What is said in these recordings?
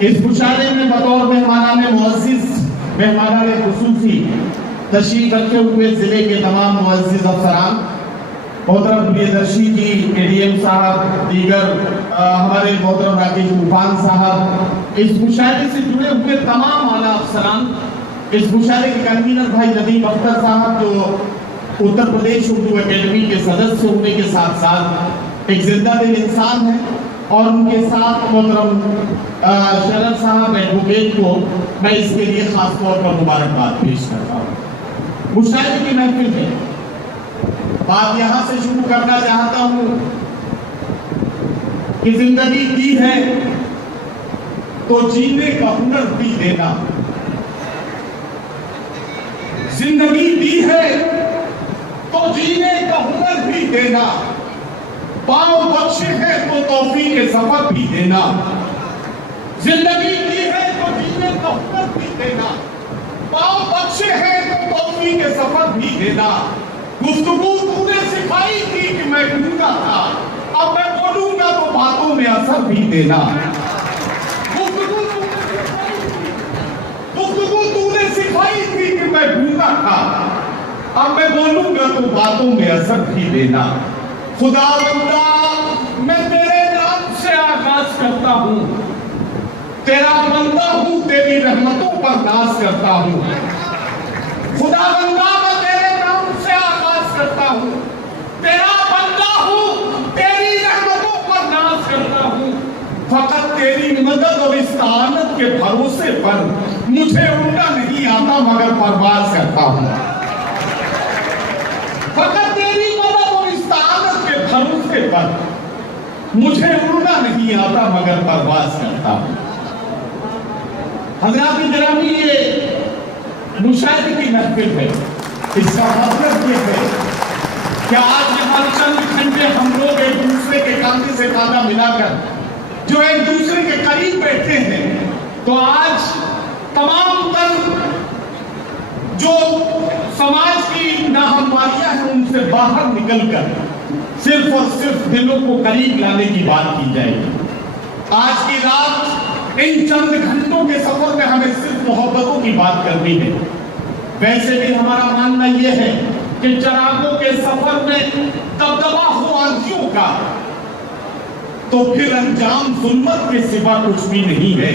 اس مشاعرے میں بطور مہمانان خصوصی تشریف رکھے ہوئے ضلع کے تمام معزز افسران، محترم پریدرشی جی، اے ڈی ایم صاحب، دیگر ہمارے محترم راکیش طوفان صاحب، اس مشاعرے سے جڑے ہوئے تمام اعلیٰ افسران، اس مشاعرے کے کنوینر بھائی ندیم اختر صاحب جو اتر پردیش اردو اکیڈمی کے سدسیہ ہونے کے ساتھ ساتھ ایک زندہ دل انسان ہے، اور ان کے ساتھ محترم شرف صاحب ایڈوکیٹ کو میں اس کے لیے خاص طور پر مبارکباد پیش کرتا ہوں۔ مشاعرے کی محفل ہے، بات یہاں سے شروع کرنا چاہتا ہوں کہ زندگی دی ہے تو جینے کا ہنر بھی دینا، زندگی دی ہے تو جینے کا ہنر بھی دینا، پاؤں بخشے ہیں تو توفیق سفر بھی دینا، زندگی دی ہے تو جینے کا ہنر بھی دینا، پاؤں بخشے ہیں تو توفیق سفر بھی دینا۔ گفتگو تو نے سکھائی تھی کہ میں گونگا تھا، اب میں بولوں گا تو باتوں میں اثر بھی دینا۔ گفتگو تو نے سکھائی تھی کہ میں گونگا تھا، اب میں بولوں گا تو باتوں میں اثر بھی دینا۔ خدا بندہ میں تیرے نام سے آغاز کرتا ہوں، تیرا بندہ ہوں، تیری رحمتوں پر ناز کرتا ہوں۔ خدا بندہ میں تیرے نام سے آغاز کرتا ہوں، تیرا بندہ ہوں، تیری رحمتوں پر ناز کرتا ہوں۔ فقط تیری مدد اور استعانت کے بھروسے پر مجھے اڑنا نہیں آتا مگر پرواز کرتا ہوں۔ فقط تیری مدد اور استعانت کے بھروسے پر مجھے اڑنا نہیں آتا مگر پرواز کرتا ہوں۔ حضرات گرامی، یہ مشاعرے کی محفل ہے، اس کا مطلب یہ ہے کہ آج یہاں چند گھنٹے ہم لوگ ایک دوسرے کے کاندھے سے کاندھا ملا کر جو ایک دوسرے کے قریب بیٹھے ہیں، تو آج تمام تر جو سماج کی ناہمواریاں ہیں ان سے باہر نکل کر صرف اور صرف دلوں کو قریب لانے کی بات کی جائے گی۔ آج کی رات ان چند گھنٹوں کے سفر میں ہمیں صرف محبتوں کی بات کرنی ہے۔ ویسے بھی ہمارا ماننا یہ ہے کہ چراغوں کے سفر میں دبدبا ہو آرزیوں کا تو پھر انجام ظلمت کے سوا کچھ بھی نہیں ہے۔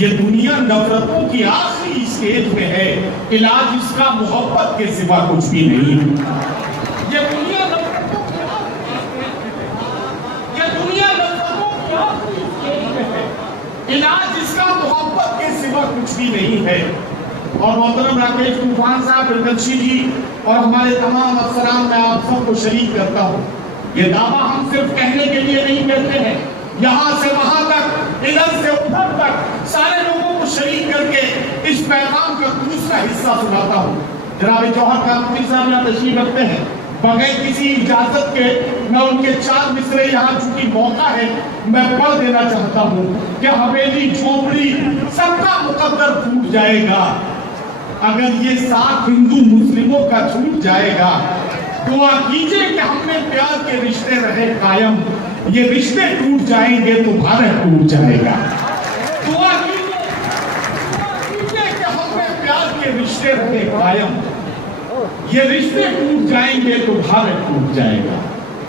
یہ دنیا نفرتوں کی آخری اسٹیج میں ہے، علاج اس کا محبت کے سوا کچھ بھی نہیں ہے۔ یہ دنیا نفرتوں کی آخری اسٹیج میں ہے، علاج اس کا محبت کے سوا کچھ بھی نہیں ہے۔ اور محترم راکیش طوفان صاحب، پریدرشی جی اور ہمارے تمام افسران، میں آپ سب کو شریک کرتا ہوں، یہ دعویٰ ہم صرف کہنے کے لیے نہیں کہتے ہیں، یہاں سے وہاں تک، ادھر سے ادھر تک سارے لوگوں کو شریک کر کے اس پیغام کا دوسرا حصہ سناتا ہوں۔ جناب جوہر کانتی صاحب یہاں تشریف رکھتے ہیں، بغیر کسی اجازت کے میں ان کے 4 مصرے یہاں چونکہ موقع ہے میں پڑھ دینا چاہتا ہوں کہ حویلی جھونپڑی سب کا مقدر ٹوٹ جائے گا اگر یہ ساتھ ہندو مسلموں کا چھوٹ جائے گا۔ دعا کیجئے کہ ہم میں پیار کے رشتے رہے قائم، یہ رشتے ٹوٹ جائیں گے تو بھارت ٹوٹ جائے گا۔ دعا کیجئے کہ ہم میں پیار کے رشتے رہے قائم، یہ رشتے ٹوٹ جائیں گے تو بھارت ٹوٹ جائے گا۔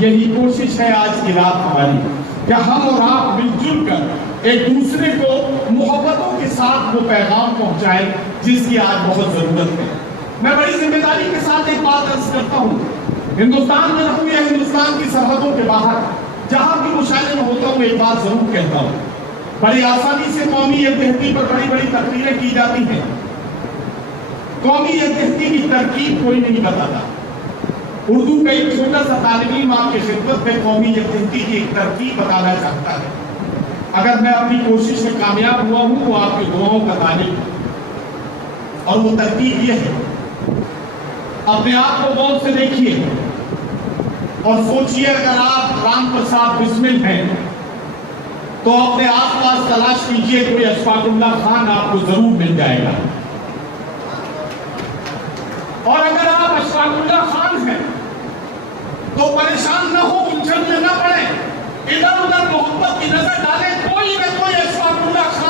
یہی کوشش ہے آج کی رات ہماری کہ ہم اور آپ مل جل کر ایک دوسرے کو محبتوں کے ساتھ وہ پیغام پہنچائیں جس کی آج بہت ضرورت ہے۔ میں بڑی ذمہ داری کے ساتھ ایک بات عرض کرتا ہوں، ہندوستان میں رہوں یا ہندوستان کی سرحدوں کے باہر، جہاں بھی مشاہدے میں ہوتا ہوں ایک بات ضرور کہتا ہوں، بڑی آسانی سے قومی یکجہتی پر بڑی بڑی تقریریں کی جاتی ہیں، قومی یکجہتی کی ترکیب کوئی نہیں بتاتا۔ اردو کا ایک چھوٹا سا طالب علم آپ کی خدمت میں قومی یکجہتی کی ایک ترکیب بتانا چاہتا ہے۔ اگر میں اپنی کوشش میں کامیاب ہوا ہوں تو آپ کی دعاؤں کا طالب ہوں، اور وہ ترکیب یہ ہے، اپنے آپ کو غور سے دیکھیے اور سوچئے اگر آپ رام پرساد بسمل ہیں تو اپنے آس پاس تلاش کیجئے کوئی اشفاق اللہ خان آپ کو ضرور مل جائے گا، اور اگر آپ اشفاق اللہ خان ہیں تو پریشان نہ ہو، الجھن میں نہ پڑیں، ادھر ادھر محبت کی نظر ڈالیں، کوئی نہ کوئی اشفاق اللہ خان